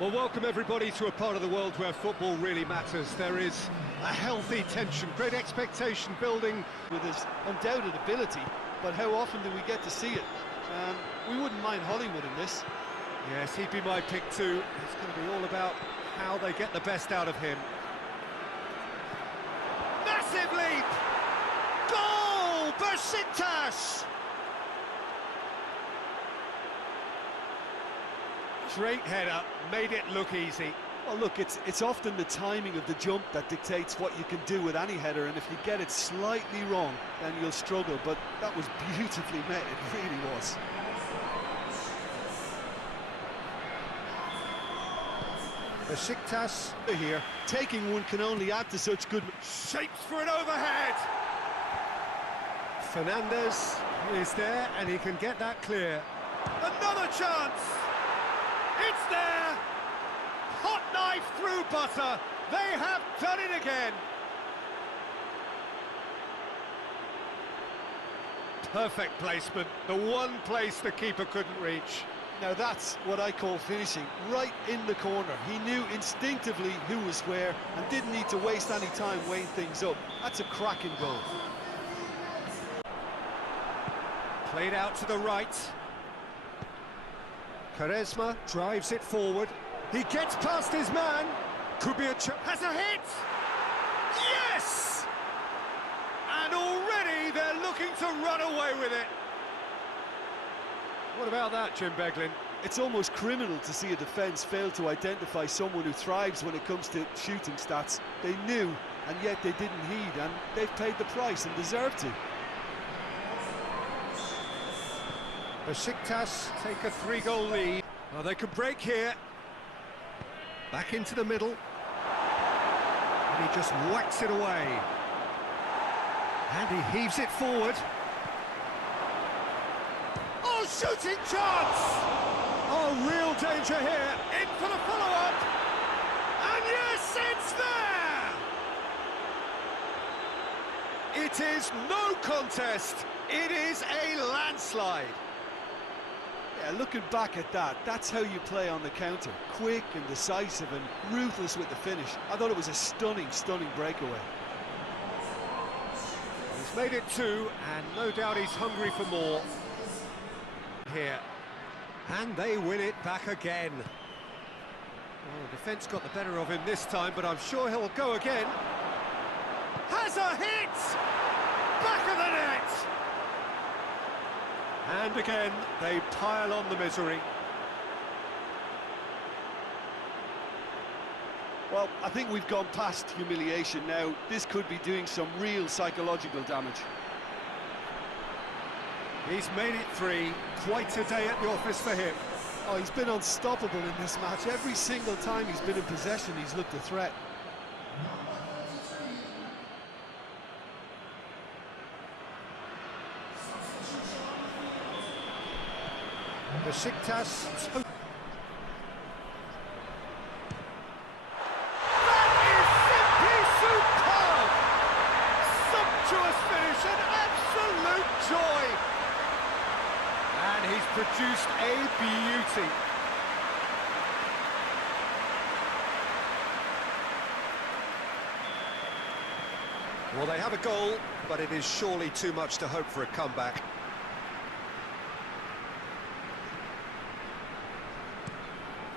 Well, welcome everybody to a part of the world where football really matters. There is a healthy tension, great expectation building. With his undoubted ability, but how often do we get to see it? We wouldn't mind Hollywood in this. Yes, he'd be my pick too. It's going to be all about how they get the best out of him. Massive leap! Goal! Besiktas! Great header, made it look easy. Well, look, it's often the timing of the jump that dictates what you can do with any header, and if you get it slightly wrong, then you'll struggle, but that was beautifully met, it really was. Besiktas Here, taking one can only add to such good... shapes for an overhead! Fernandez is there, and he can get that clear. Another chance! It's there! Hot knife through butter! They have done it again! Perfect placement, the one place the keeper couldn't reach. Now that's what I call finishing, right in the corner. He knew instinctively who was where and didn't need to waste any time weighing things up. That's a cracking goal. Played out to the right. Quaresma drives it forward. He gets past his man. Could be a chance. Has a hit! Yes! And already they're looking to run away with it. What about that, Jim Beglin? It's almost criminal to see a defence fail to identify someone who thrives when it comes to shooting stats. They knew, and yet they didn't heed, and they've paid the price and deserve to. Besiktas take a 3-goal lead. Oh, they could break here. Back into the middle. And he just whacks it away. And he heaves it forward. Oh, shooting chance! Oh, real danger here. In for the follow-up. And yes, it's there! It is no contest. It is a landslide. Yeah, looking back at that, that's how you play on the counter. Quick and decisive and ruthless with the finish. I thought it was a stunning, stunning breakaway. He's made it 2, and no doubt he's hungry for more. Here. And they win it back again. Well, the defence got the better of him this time, but I'm sure he'll go again. Has a hit! Back of the net! And again, they pile on the misery. Well, I think we've gone past humiliation now. This could be doing some real psychological damage. He's made it 3. Quite a day at the office for him. Oh, he's been unstoppable in this match. Every single time he's been in possession, he's looked a threat. Besiktas. That is simply superb! Sumptuous finish, an absolute joy! And he's produced a beauty. Well, they have a goal, but it is surely too much to hope for a comeback.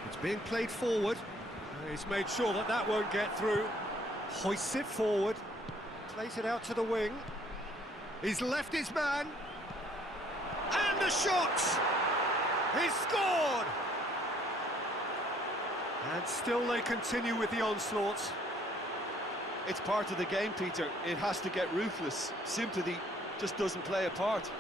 It's being played forward. He's made sure that that won't get through. Hoists it forward. Plays it out to the wing. He's left his man. And a shot! He's scored! And still they continue with the onslaught. It's part of the game, Peter. It has to get ruthless. Sympathy just doesn't play a part.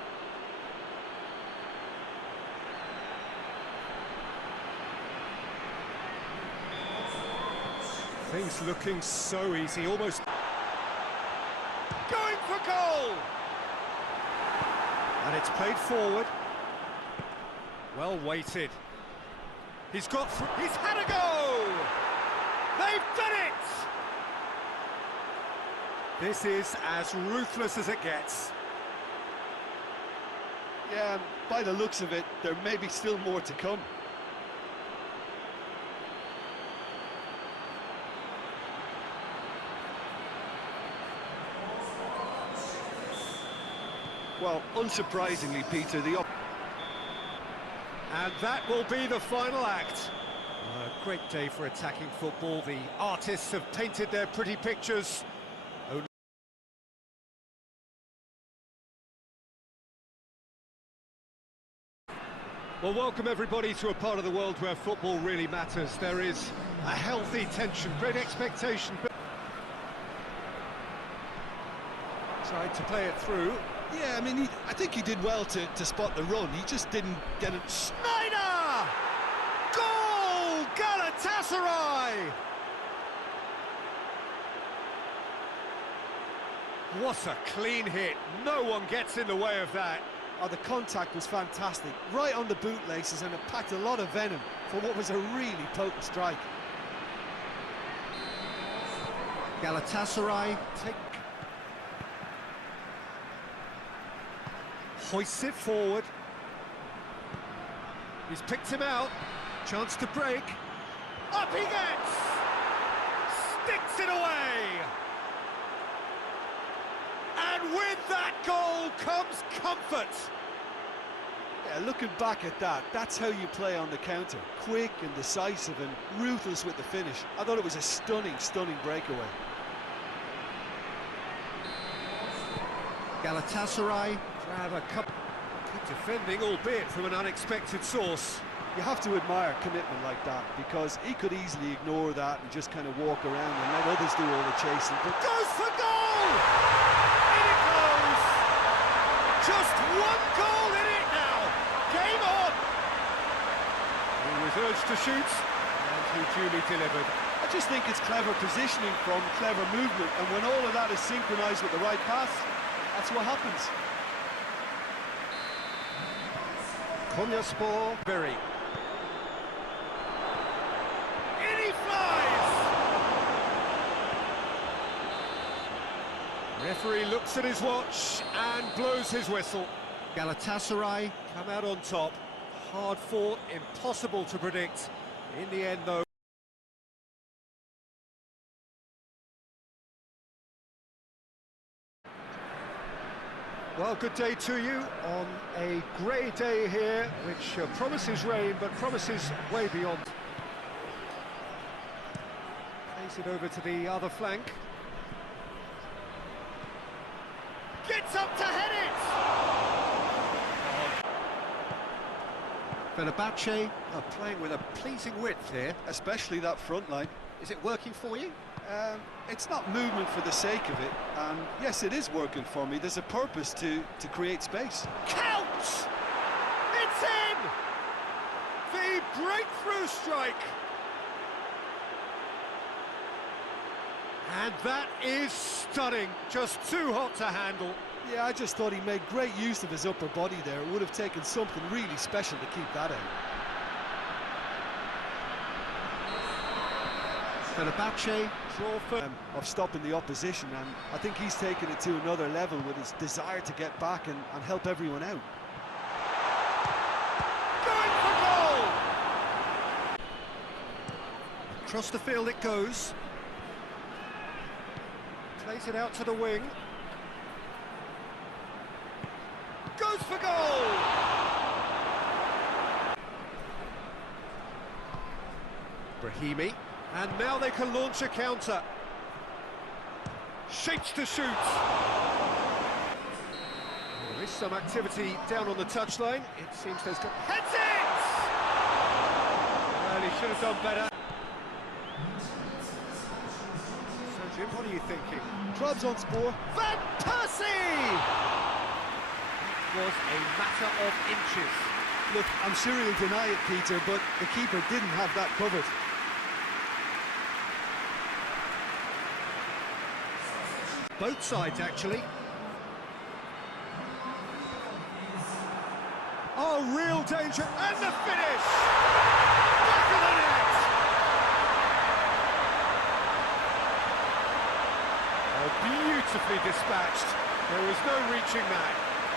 Things looking so easy, almost going for goal! And it's played forward. Well weighted. He's got he's had a go! They've done it! This is as ruthless as it gets. Yeah, by the looks of it, there may be still more to come. Well, unsurprisingly, Peter, And that will be the final act. A great day for attacking football. The artists have painted their pretty pictures. Well, welcome everybody to a part of the world where football really matters. There is a healthy tension, great expectation. Tried to play it through. yeah, I mean, I think he did well to spot the run. He just didn't get it. Schneider! Goal! Galatasaray! What a clean hit. No one gets in the way of that. Oh, the contact was fantastic, right on the bootlaces, and it packed a lot of venom for what was a really potent strike. Galatasaray hoists it forward. He's picked him out. Chance to break. Up he gets! Sticks it away! And with that goal comes comfort. Yeah, looking back at that, that's how you play on the counter. Quick and decisive and ruthless with the finish. I thought it was a stunning, stunning breakaway. Galatasaray have a couple. Good defending, albeit from an unexpected source. You have to admire commitment like that, because he could easily ignore that and just kind of walk around and let others do all the chasing. But Goes for goal! In it goes! Just one goal in it now! Game on! He was urged to shoot, and he duly delivered. I just think it's clever positioning from clever movement, and when all of that is synchronised with the right pass, that's what happens. Konyaspor, Berry. In he flies! Referee looks at his watch and blows his whistle. Galatasaray come out on top. Hard fought, impossible to predict. In the end, though. Well, good day to you on a grey day here, which promises rain, but promises way beyond. Plays it over to the other flank. Gets up to head it! Fenerbahce are playing with a pleasing width here. Especially that front line. Is it working for you? It's not movement for the sake of it, and yes, it is working for me. There's a purpose to create space. Counts! It's in! The breakthrough strike! And that is stunning, just too hot to handle. Yeah, I just thought he made great use of his upper body there. It would have taken something really special to keep that out. Fenerbahce draw for of stopping the opposition, and I think he's taken it to another level with his desire to get back and help everyone out. going for goal! Across the field it goes. Plays it out to the wing. Goes for goal! Brahimi. And now they can launch a counter. Shapes to shoot. There is some activity down on the touchline. It seems there's got... Heads it! Well, he should have done better. So, Jim, what are you thinking? Trabzonspor. Van Persie! It was a matter of inches. Look, I'm sure he'll deny it, Peter, but the keeper didn't have that covered. Both sides, actually. Oh, real danger, and the finish! Back of the net! Oh, beautifully dispatched. There was no reaching that.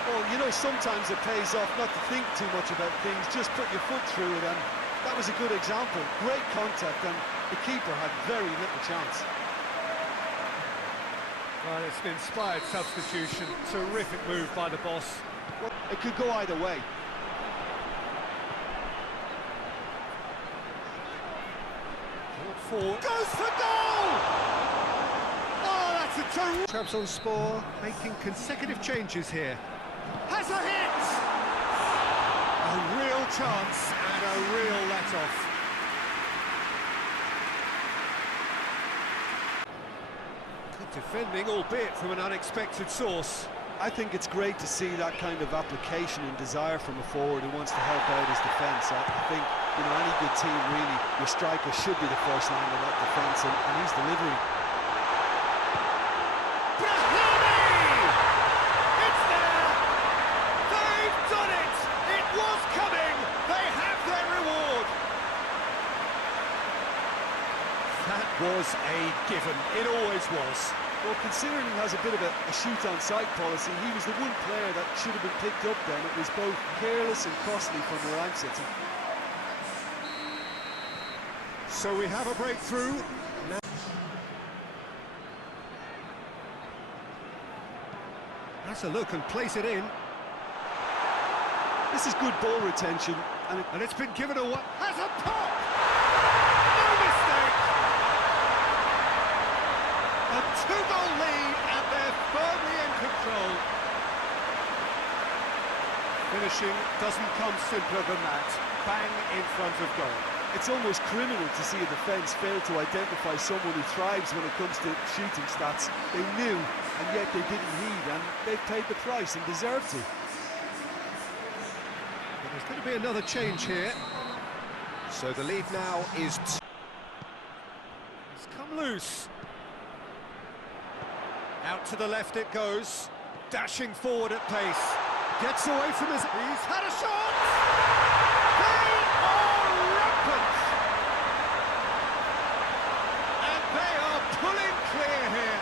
Well, you know, sometimes it pays off not to think too much about things, just put your foot through it, and that was a good example. Great contact, and the keeper had very little chance. Well, it's an inspired substitution. Terrific move by the boss. Well, it could go either way. Forward. Goes for goal! Oh, that's a terrible... Trabzonspor making consecutive changes here. Has a hit! A real chance and a real let-off. Good defending, albeit from an unexpected source. I think it's great to see that kind of application and desire from a forward who wants to help out his defence. I think, you know, any good team, really, your striker should be the first line of that defence, and he's delivering. Brahimi! It's there! They've done it! It was coming! They have their reward! That was a given. It always was. Well, considering he has a bit of a shoot-on-sight policy, he was the one player that should have been picked up then. It was both careless and costly from where I'm sitting. So we have a breakthrough. Now that's a look and place it in. This is good ball retention, and it's been given away. Has a pop! No mistake! A two-goal lead, and they're firmly in control. Finishing doesn't come simpler than that. Bang in front of goal. It's almost criminal to see a defence fail to identify someone who thrives when it comes to shooting stats. They knew, and yet they didn't heed, and they've paid the price and deserved to. But there's going to be another change here. So the lead now is... It's come loose. Out to the left it goes. Dashing forward at pace. Gets away from his... He's had a shot! They are rampant! And they are pulling clear here.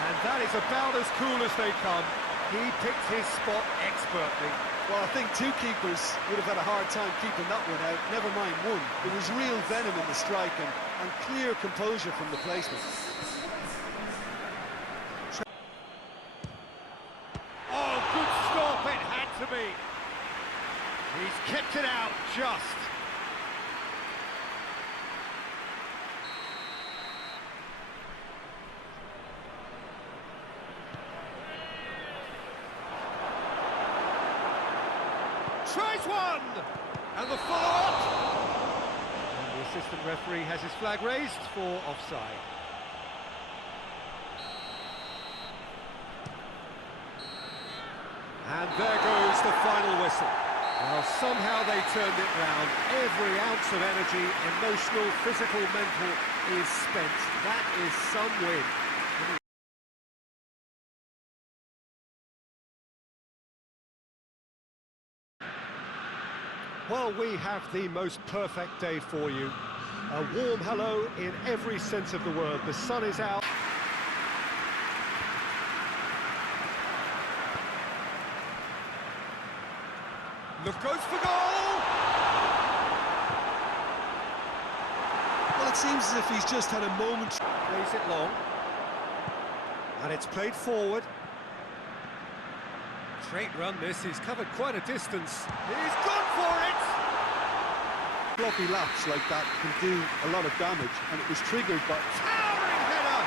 And that is about as cool as they come. He picked his spot expertly. Well, I think two keepers would have had a hard time keeping that one out, never mind one. There was real venom in the strike and clear composure from the placement. Oh, good stop, it had to be. He's kept it out just. Tries one! And the follow-up! And the assistant referee has his flag raised for offside. And there goes the final whistle. Well, somehow they turned it round. Every ounce of energy, emotional, physical, mental, is spent. That is some win. Well, we have the most perfect day for you. A warm hello in every sense of the word. The sun is out. Look, goes for goal! Well, it seems as if he's just had a moment. Plays it long. And it's played forward. Straight run this, he's covered quite a distance. He's gone for it! Floppy laps like that can do a lot of damage, and it was triggered by... Towering header!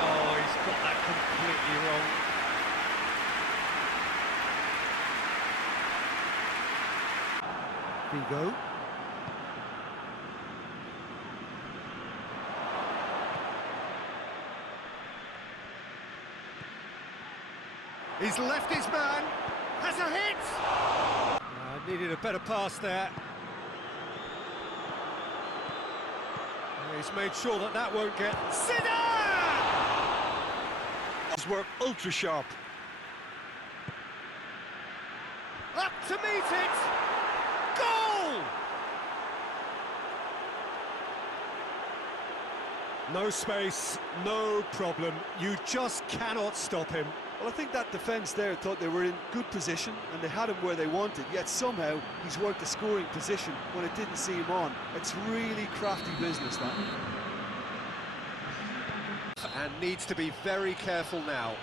Oh, he's got that completely wrong. Vigo. He's left his man. Has a hit! Needed a better pass there. He's made sure that that won't get... Zidane! His work ultra sharp. Up to meet it! Goal! No space, no problem. You just cannot stop him. Well, I think that defence there thought they were in good position and they had him where they wanted, yet somehow he's worked a scoring position when it didn't see him on. It's really crafty business, that. and needs to be very careful now.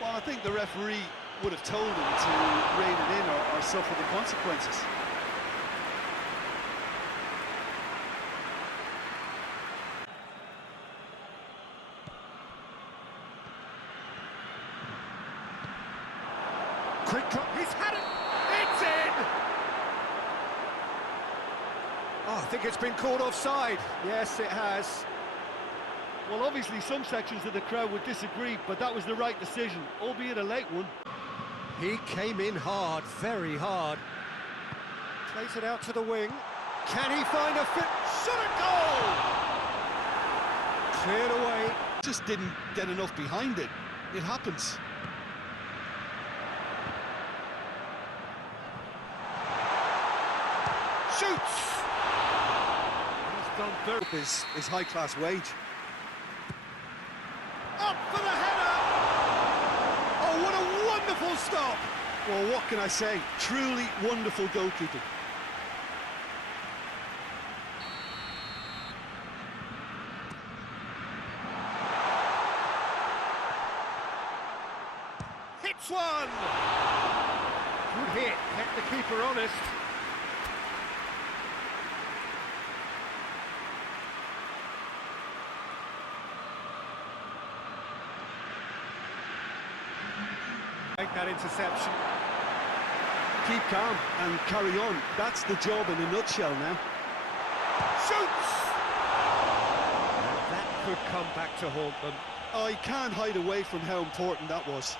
Well, I think the referee would have told him to rein it in or suffer the consequences. Quick cut, he's had it! It's in! Oh, I think it's been called offside. Yes, it has. Well, obviously some sections of the crowd would disagree, but that was the right decision, albeit a late one. He came in hard, very hard. Plays it out to the wing. Can he find a fit? Shot a goal! Cleared away. Just didn't get enough behind it. It happens. Shoots! He's done very... His high-class wage. Up for the header! Oh, what a wonderful stop! Well, what can I say? Truly wonderful goalkeeping. Hits one! Good hit, kept the keeper honest. Make that interception. Keep calm and carry on. That's the job in a nutshell now. Shoots! And that could come back to haunt them. I can't hide away from how important that was.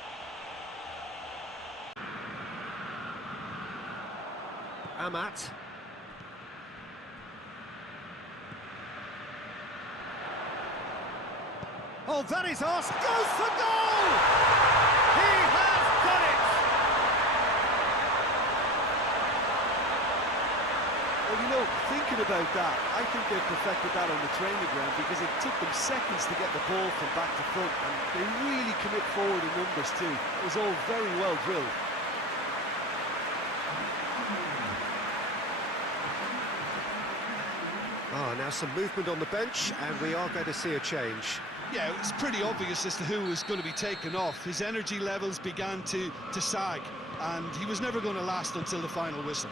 Amat. Oh, that is asked. Goes for goal! He has done it! Well, you know, thinking about that, I think they've perfected that on the training ground because it took them seconds to get the ball from back to front, and they really commit forward in numbers too. It was all very well drilled. Ah, now some movement on the bench, and we are going to see a change. Yeah, it's pretty obvious as to who was going to be taken off. His energy levels began to sag, and he was never going to last until the final whistle.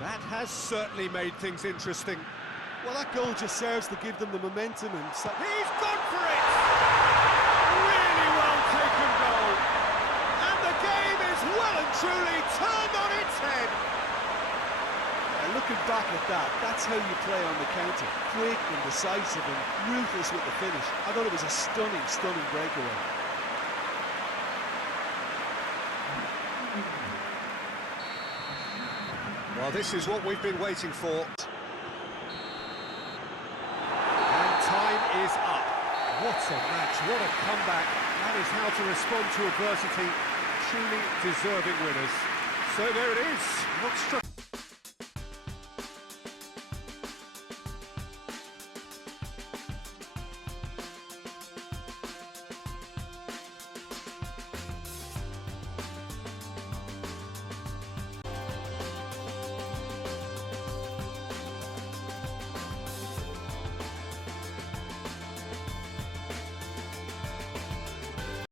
That has certainly made things interesting. Well, that goal just serves to give them the momentum and... He's gone for it! Really well taken goal. And the game is well and truly turned on its head. Looking back at that, that's how you play on the counter. Quick and decisive and ruthless with the finish. I thought it was a stunning, stunning breakaway. Well, this is what we've been waiting for. And time is up. What a match, what a comeback. That is how to respond to adversity. Truly deserving winners. So there it is. Not struck.